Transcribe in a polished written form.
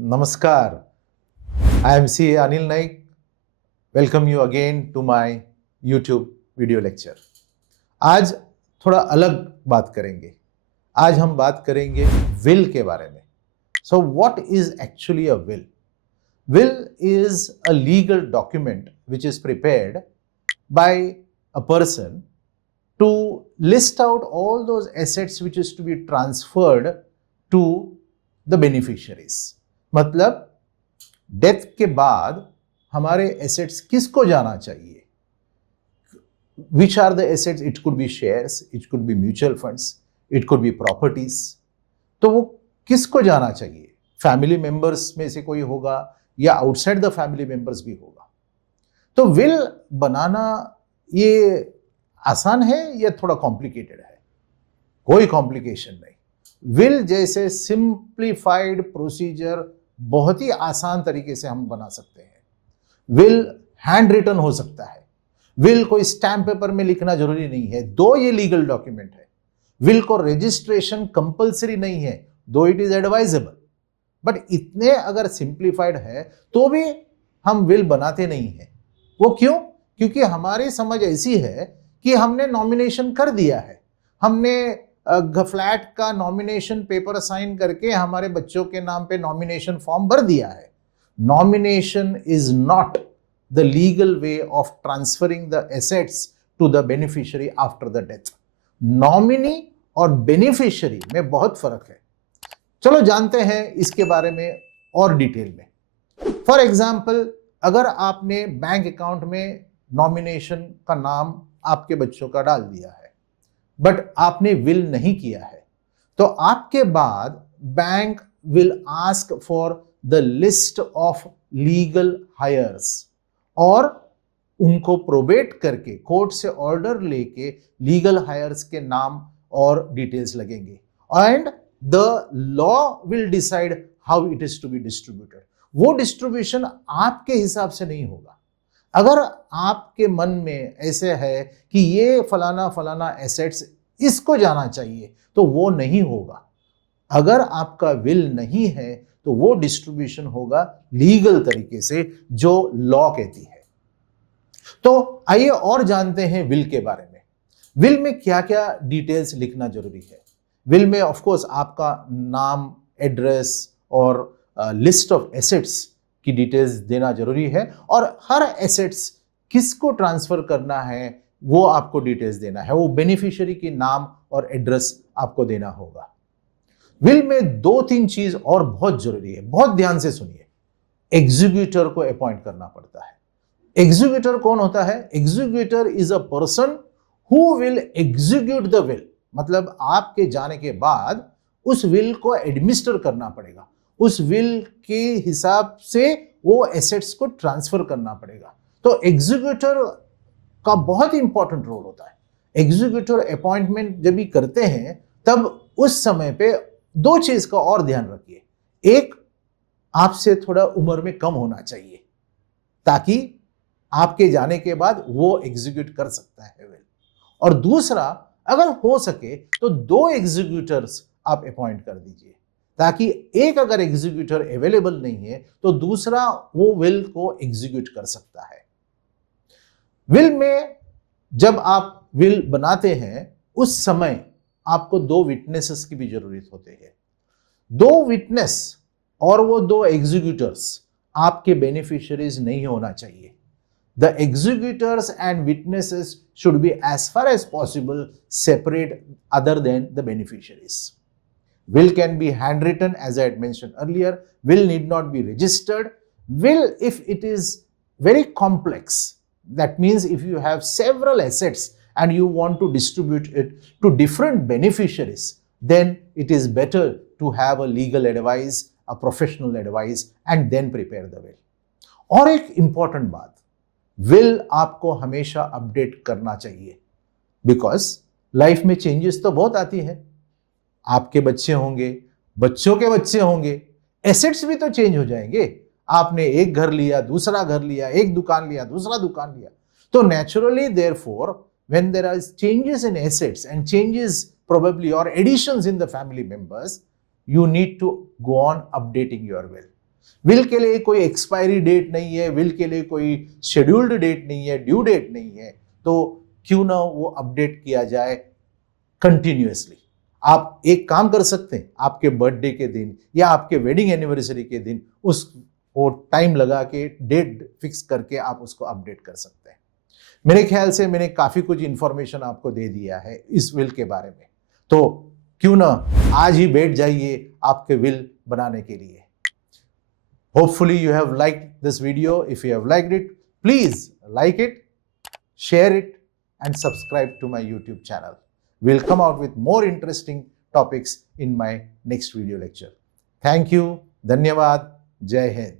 Namaskar. I am CA Anil Naik. Welcome you again to my YouTube video lecture. आज थोड़ा अलग बात करेंगे. आज हम बात करेंगे will के बारे में. So what is actually a will? Will is a legal document which is prepared by a person to list out all those assets which is to be transferred to the beneficiaries. मतलब death के बाद हमारे assets किसको जाना चाहिए? Which are the assets? It could be shares, it could be mutual funds, it could be properties. तो वो किसको जाना चाहिए? फैमिली मेंबर्स में से कोई होगा या आउटसाइड द फैमिली मेंबर्स भी होगा. तो विल बनाना ये आसान है या थोड़ा कॉम्प्लिकेटेड है? कोई कॉम्प्लिकेशन नहीं. विल जैसे सिंप्लीफाइड प्रोसीजर बहुत ही आसान तरीके से हम बना सकते हैं. विल हैंड रिटन हो सकता है. विल कोई स्टैम्प पेपर में लिखना जरूरी नहीं है, दो ये लीगल डॉक्यूमेंट है. विल को रजिस्ट्रेशन कंपलसरी नहीं है, दो इट इज एडवाइजेबल. बट इतने अगर सिंप्लीफाइड है तो भी हम विल बनाते नहीं है. वो क्यों? क्योंकि हमारी समझ ऐसी है कि हमने नॉमिनेशन कर दिया है, हमने फ्लैट का नॉमिनेशन पेपर साइन करके हमारे बच्चों के नाम पे नॉमिनेशन फॉर्म भर दिया है. Nomination is not the legal way of transferring the assets to the beneficiary after the death. Nominee और बेनिफिशियरी में बहुत फर्क है. चलो जानते हैं इसके बारे में और डिटेल में. फॉर एग्जाम्पल, अगर आपने बैंक अकाउंट में नॉमिनेशन का नाम आपके बच्चों का डाल दिया है बट आपने विल नहीं किया है, तो आपके बाद bank will ask for the list of legal heirs और उनको प्रोबेट करके कोर्ट से ऑर्डर लेके लीगल हायर्स के नाम और डिटेल्स लगेंगे. And the law will decide how it is to be distributed. वो डिस्ट्रीब्यूशन आपके हिसाब से नहीं होगा. अगर आपके मन में ऐसे है कि ये फलाना फलाना एसेट्स इसको जाना चाहिए, तो वो नहीं होगा. अगर आपका विल नहीं है तो वो डिस्ट्रीब्यूशन होगा लीगल तरीके से, जो लॉ कहती है. तो आइए और जानते हैं विल के बारे में. विल में क्या क्या डिटेल्स लिखना जरूरी है? विल में ऑफ कोर्स आपका नाम, एड्रेस और लिस्ट ऑफ एसेट्स की डिटेल्स देना जरूरी है, और हर एसेट्स किसको ट्रांसफर करना है वो आपको डिटेल्स देना है. वो बेनिफिशियरी के नाम और एड्रेस आपको देना होगा. विल में दो तीन चीज और बहुत जरूरी है, बहुत ध्यान से सुनिए. एग्जीक्यूटर को अपॉइंट करना पड़ता है. एग्जीक्यूटर कौन होता है? Executor is a person who will execute the will. मतलब आपके जाने के बाद उस विल को एडमिनिस्टर करना पड़ेगा. उस विल के हिसाब से वो एसेट्स को ट्रांसफर करना पड़ेगा. तो एग्जीक्यूटर का बहुत इंपॉर्टेंट रोल होता है. एग्जीक्यूटर अपॉइंटमेंट जब भी करते हैं तब उस समय पे दो चीज का और ध्यान रखिए. एक, आपसे थोड़ा उम्र में कम होना चाहिए ताकि आपके जाने के बाद वो एग्जीक्यूट कर सकता है विल. और दूसरा, अगर हो सके तो दो एग्जीक्यूटर्स आप अपॉइंट कर दीजिए, ताकि एक अगर एग्जीक्यूटर अवेलेबल नहीं है तो दूसरा वो विल को एग्जीक्यूट कर सकता है. विल में जब आप विल बनाते हैं उस समय आपको दो विटनेसेस की भी जरूरत होती है. दो विटनेस और वो दो एग्जीक्यूटर्स आपके बेनिफिशियरीज नहीं होना चाहिए. The executors and witnesses should be as far as possible separate other than the beneficiaries. Will can be handwritten, as I had mentioned earlier. Will need not be registered. Will, if it is very complex, that means if you have several assets and you want to distribute it to different beneficiaries, then it is better to have a legal advice, a professional advice, and then prepare the will. और एक important बात, will आपको हमेशा update करना चाहिए, because life में changes तो बहुत आती है. आपके बच्चे होंगे, बच्चों के बच्चे होंगे, एसेट्स भी तो चेंज हो जाएंगे. आपने एक घर लिया, दूसरा घर लिया, एक दुकान लिया, दूसरा दुकान लिया. तो naturally therefore when there are changes in assets and changes probably or additions in the family members, you need to go on updating your will. Will के लिए कोई एक्सपायरी डेट नहीं है, विल के लिए कोई शेड्यूल्ड डेट नहीं है, ड्यू डेट नहीं है, तो क्यों ना वो अपडेट किया जाए कंटिन्यूअसली। आप एक काम कर सकते हैं, आपके बर्थडे के दिन या आपके वेडिंग एनिवर्सरी के दिन उसको टाइम लगा के डेट फिक्स करके आप उसको अपडेट कर सकते हैं। मेरे ख्याल से मैंने काफी कुछ इंफॉर्मेशन आपको दे दिया है इस विल के बारे में, तो क्यों ना आज ही बैठ जाइए आपके विल बनाने के लिए। Hopefully you have liked this video. If you have liked it, please like it, share it, and subscribe to my YouTube channel. We'll come out with more interesting topics in my next video lecture. Thank you. Dhanyavad. Jai Hind.